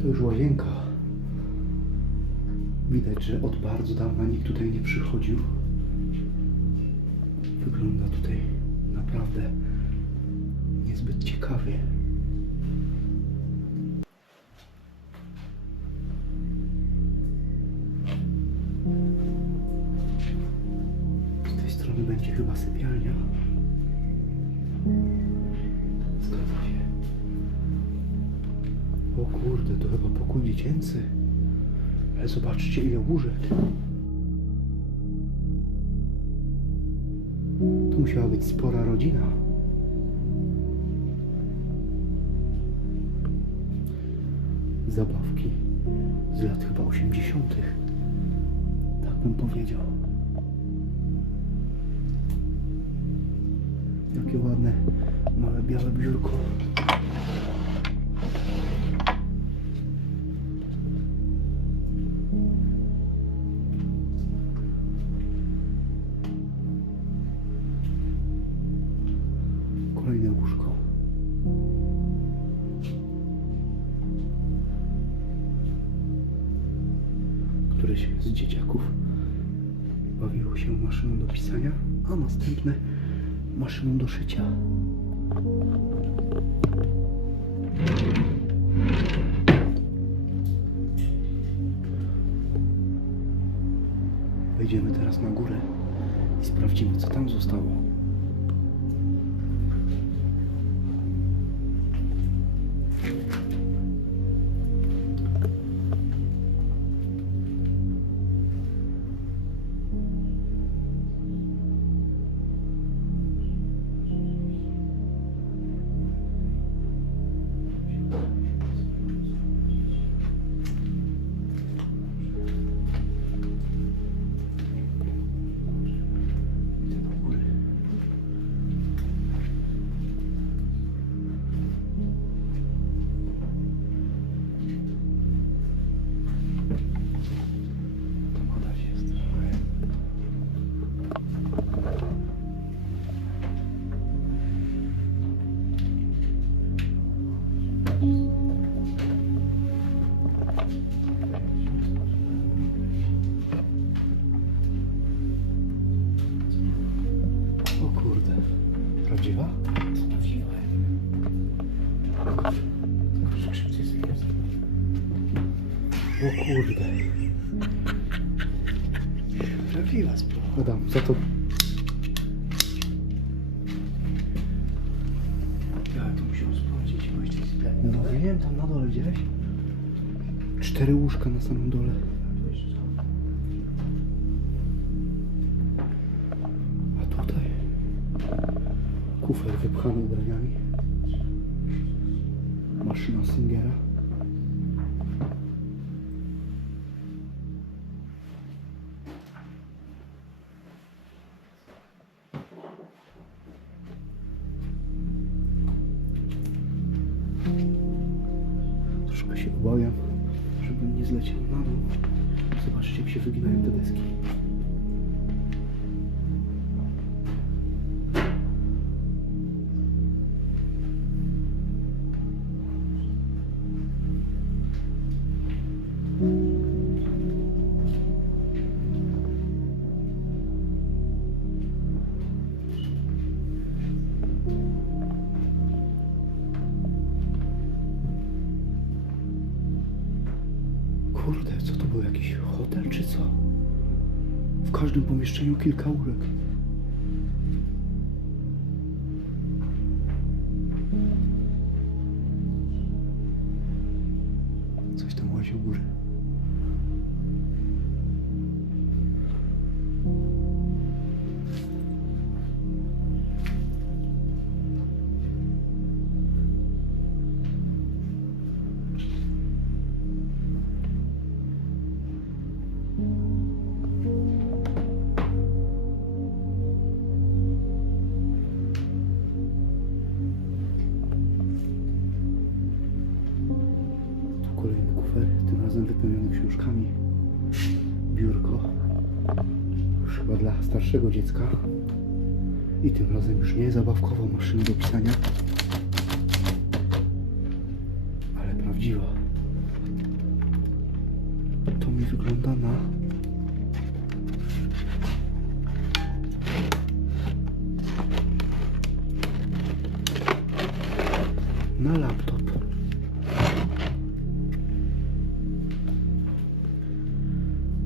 To już łazienka. Widać, że od bardzo dawna nikt tutaj nie przychodził. Wygląda tutaj naprawdę niezbyt ciekawie. Z tej strony będzie chyba sypialnia. Kurde, to chyba pokój dziecięcy. Ale zobaczcie ile łóżek. To musiała być spora rodzina. Zabawki z lat chyba 80. Tak bym powiedział. Jakie ładne, małe białe biurko. Kolejne łóżko. Któreś z dzieciaków bawiło się maszyną do pisania, a następne maszyną do szycia. Wejdziemy teraz na górę i sprawdzimy, co tam zostało. Adam, za to... Ja to musiał sprawdzić, bo jeszcze sypialnia. No wiem, tam na dole widziałeś? Cztery łóżka na samym dole. A tutaj kufer wypchany ubraniami. Maszyna Singera. Hotel czy co? W każdym pomieszczeniu kilka łóżek. Starszego dziecka. I tym razem już nie zabawkowo maszyny do pisania. Ale prawdziwa. wygląda na na laptop.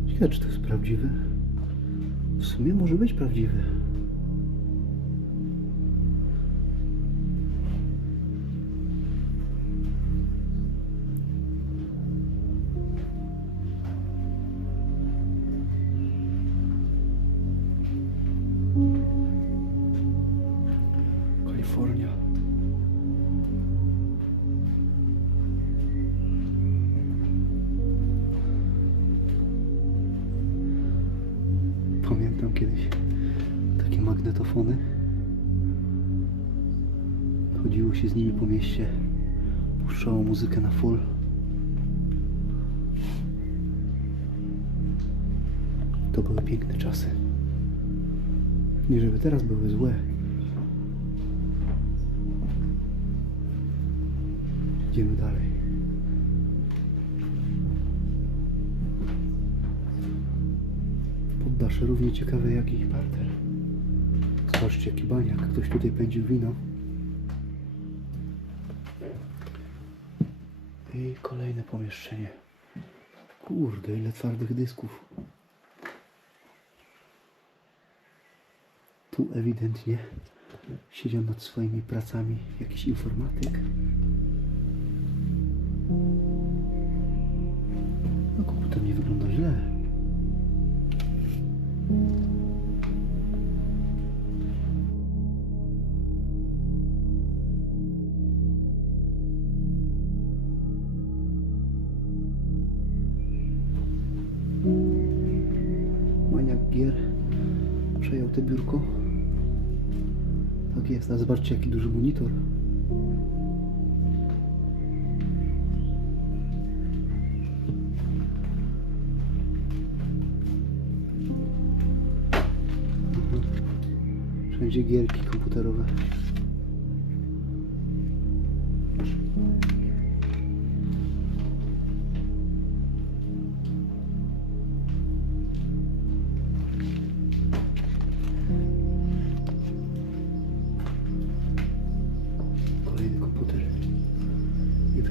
Ciekawe, czy to jest prawdziwy? Sumie może być prawdziwy. Magnetofony. Chodziło się z nimi po mieście, puszczało muzykę na full. To były piękne czasy. Nie żeby teraz były złe. Idziemy dalej. Poddasze równie ciekawe jak ich parter. Zobaczcie jaki baniak, ktoś tutaj pędził wino. I kolejne pomieszczenie. Kurde, ile twardych dysków. Tu ewidentnie siedział nad swoimi pracami jakiś informatyk. No komputer nie wygląda źle. Gier przejął te biurko. Tak jest, a zobaczcie jaki duży monitor. Wszędzie gierki komputerowe.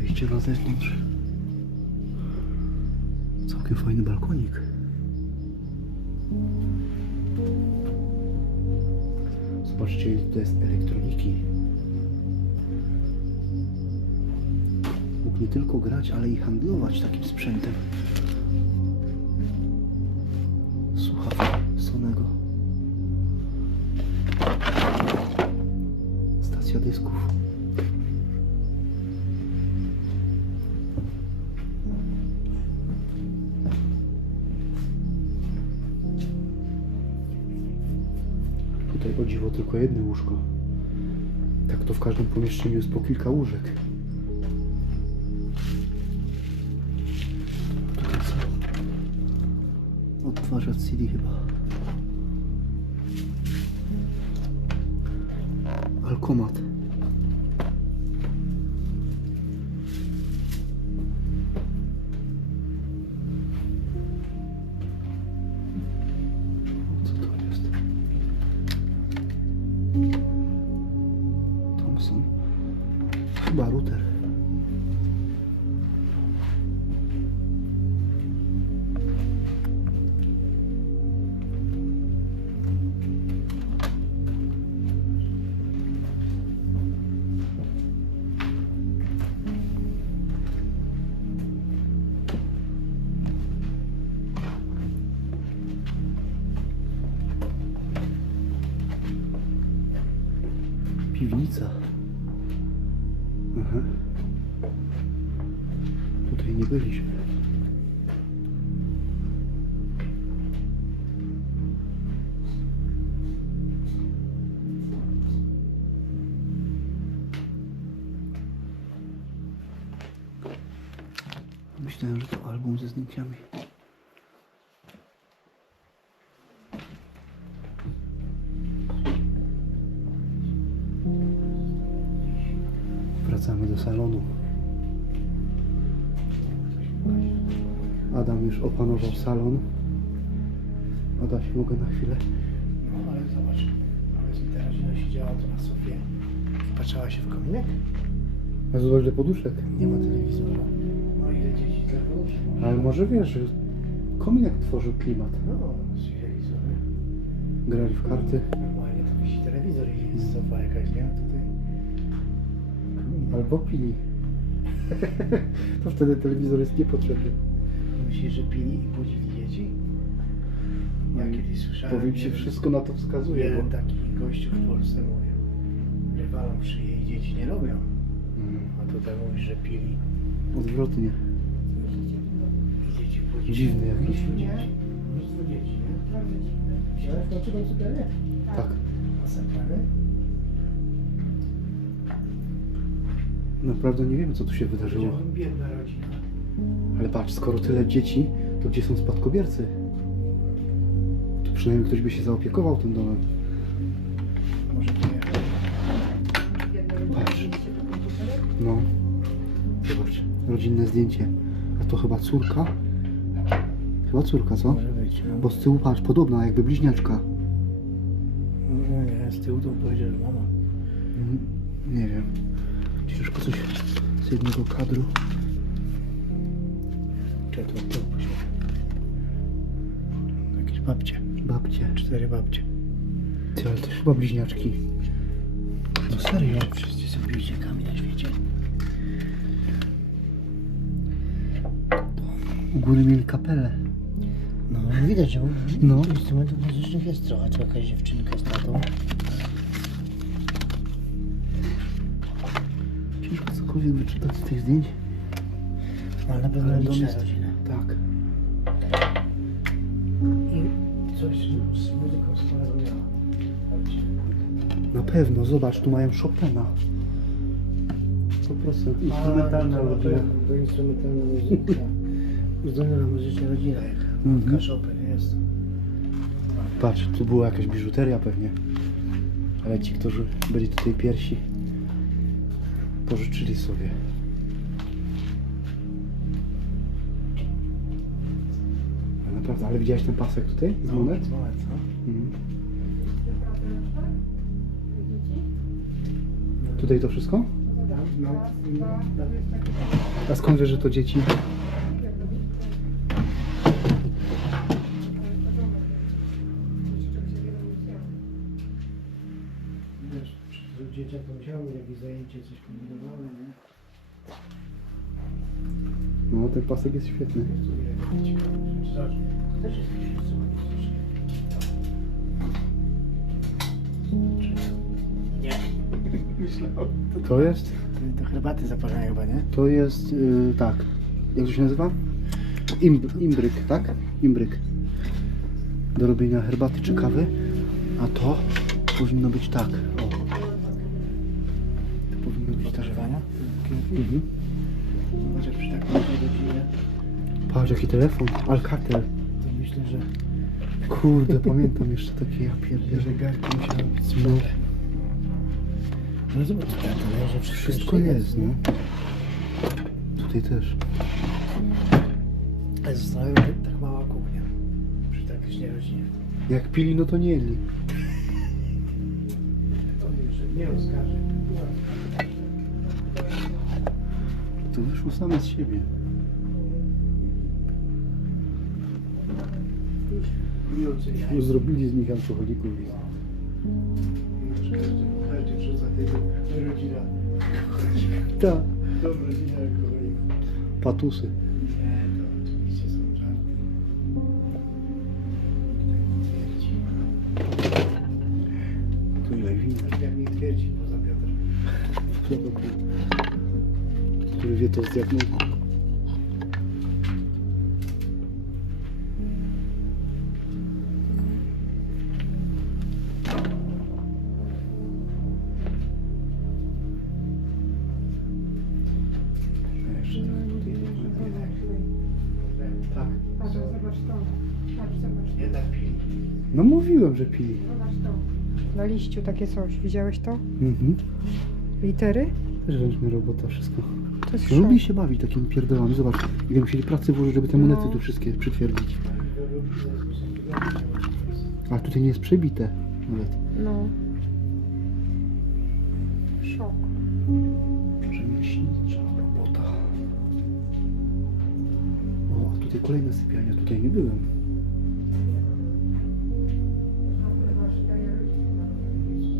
Wyjście na zewnątrz. Całkiem fajny balkonik. Zobaczcie, ile jest elektroniki. Mógł nie tylko grać, ale i handlować takim sprzętem. Tutaj o dziwo tylko jedno łóżko. Tak to w każdym pomieszczeniu jest po kilka łóżek. Tutaj co? Odtwarzacz CD chyba. Alkomat. Chyba Myślałem, że to album ze zdjęciami. Wracamy do salonu. Adam już opanował salon. Adaś, mogę na chwilę? No ale zobacz, powiedz mi, ta rodzina siedziała tu na sofie. Patrzała się w kominek? A zobacz, ile poduszek. Nie ma telewizora. Ale może wiesz, że kominek tworzył klimat. No, telewizory. Grali w karty. Normalnie to wisi telewizor i jest sofa jakaś, nie? Tutaj. Albo pili. to wtedy telewizor jest niepotrzebny. Myślisz, że pili i budzili dzieci? Ja kiedyś słyszałem... Powiem ci, jeden- wszystko na to wskazuje. Jeden Bo... taki gościu w Polsce mówił, że walą szyję i dzieci nie robią. Mm, A tutaj mówisz, że pili Odwrotnie. Dziwny jakiś. Mnóstwo dzieci. Mnóstwo dzieci, nie? Wziąłeś w nocy tą sypialnię? Tak. A sakrany? Naprawdę nie wiemy, co tu się wydarzyło. Biedna rodzina. Ale patrz, skoro tyle dzieci, to gdzie są spadkobiercy? To przynajmniej ktoś by się zaopiekował tym domem. Może pojechał. Patrz. No. Zobacz, rodzinne zdjęcie. A to chyba córka? Chyba córka, co? Może być, no. Bo z tyłu patrz, podobna, jakby bliźniaczka. No nie, z tyłu to powiedział, że mama. Mm, Nie wiem. Ciężko coś z jednego kadru. Czekaj, to od tyłu poświęcę. Jakieś babcie. Babcie. Cztery babcie. Ty, ale to chyba bliźniaczki. No serio? Wszyscy są bliźniakami na świecie. U góry mieli kapelę. No, widać, że No. instrumentów muzycznych jest trochę. Tu jakaś dziewczynka z tatą. Ciężko cokolwiek wyczytać z tych zdjęć. Ale na pewno liczna jest- rodzina. Tak. I coś z, muzyką. Chodźcie. Na pewno, zobacz, tu mają Chopina. 100% instrumentalna na rodzina. To instrumentalna muzyka. Uzdolniona muzycznie rodzina jak Mhm. mhm. Chopin jest. Patrz, tu była jakaś biżuteria pewnie. Ale ci, którzy byli tutaj pierwsi, pożyczyli sobie. Naprawdę, ale widziałeś ten pasek tutaj z monet? Z monet, no. Mhm. Tutaj to wszystko? No, A skąd wiesz, że to dzieci? Musiało mieć jakieś zajęcie, coś kombinowały, nie? No, ten pasek jest świetny. To też jest. Nie. Myślałem. To jest? To herbaty zapalają chyba, nie? To jest, yy, tak. Jak to się nazywa? Imb, imbryk, tak? Imbryk. Do robienia herbaty czy kawy. A to powinno być tak. Mhm. Przy Patrz, jaki telefon. Alcatel. to myślę, że Kurde, pamiętam jeszcze takie, ja pierdzielę. że garki musiały być spore. No zobacz, tutaj to leży, wszystko, jest, no. Tutaj też. Ale została tak tak mała kuchnia. Przy tak licznej rodzinie. Jak pili, no to nie jedli. To już nie rozkaże. To wyszło same z siebie. Już zrobili z nich alkoholików. Każdy, każdy wrzuca tego rodzina. Tak. Dobra, rodzina alkoholików. Patusy. Jednak pili. No mówiłem, że pili. Zobacz to. Na liściu takie coś. Widziałeś to? Mhm. Litery? Też robota, wszystko. To jest Lubi się bawić takimi pierdolami. Zobacz, ile musieli pracy włożyć, żeby te monety No. tu wszystkie przytwierdzić. A tutaj nie jest przebite nawet. No. Szok. Rzemieślnicza robota. O, a tutaj kolejna sypialnia. Tutaj nie byłem.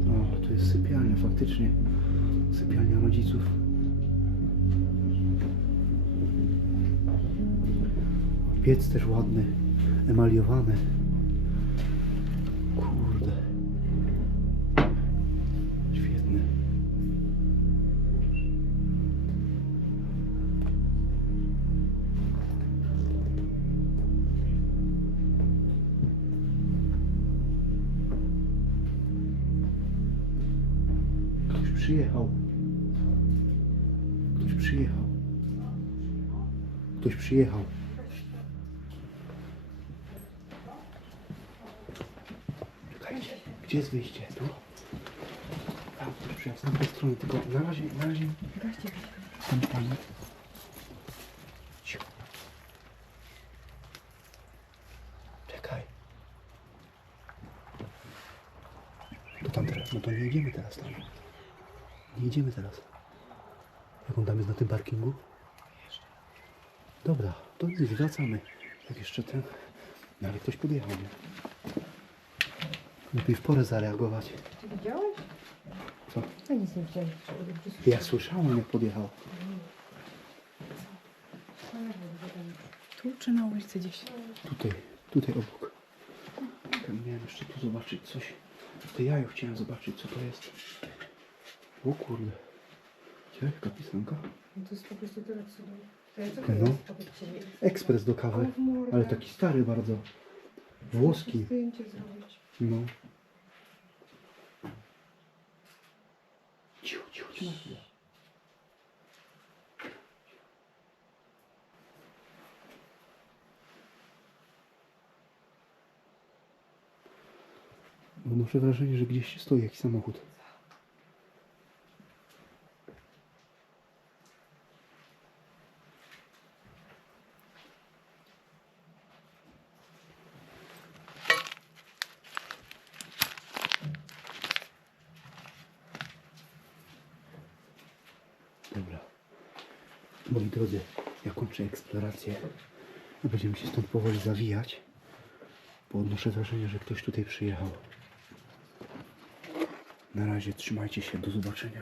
O, tu jest sypialnia, faktycznie. Sypialnia rodziców. Piec też ładny, emaliowany. Kurde. Świetny. Ktoś przyjechał. Ktoś przyjechał. Ktoś przyjechał. Czekajcie, gdzie jest wyjście? Tu? Tam, przyjechał z tamtej strony, tylko na razie, na razie Gaście. tam pani. Cicho. Czekaj. To tam teraz, no to nie idziemy teraz tam. Nie idziemy teraz. Jak on tam jest na tym parkingu? Dobra, to nic, wracamy. Jak jeszcze ten... No ale ktoś podjechał, nie? Lepiej w porę zareagować. Ty widziałeś? Co? Ja nic nie widziałem. Ja słyszałem, jak podjechał. Tu czy na ulicy gdzieś? Tutaj, tutaj obok. Tam miałem jeszcze tu zobaczyć coś. To jaju chciałem zobaczyć, co to jest. O kurde. Gdzie? Jaka pisanka? No to jest po prostu tyle. To ja co to No. jest? Mi. Ekspres do kawy. Ale taki stary bardzo. Włoski. Zdjęcie zrobić. No. Ciu, ciu, ciu. Odnoszę wrażenie, że gdzieś stoi jakiś samochód. Dobra. Moi drodzy, ja kończę eksplorację. Będziemy się stąd powoli zawijać. Bo odnoszę wrażenie, że ktoś tutaj przyjechał. Na razie trzymajcie się, do zobaczenia.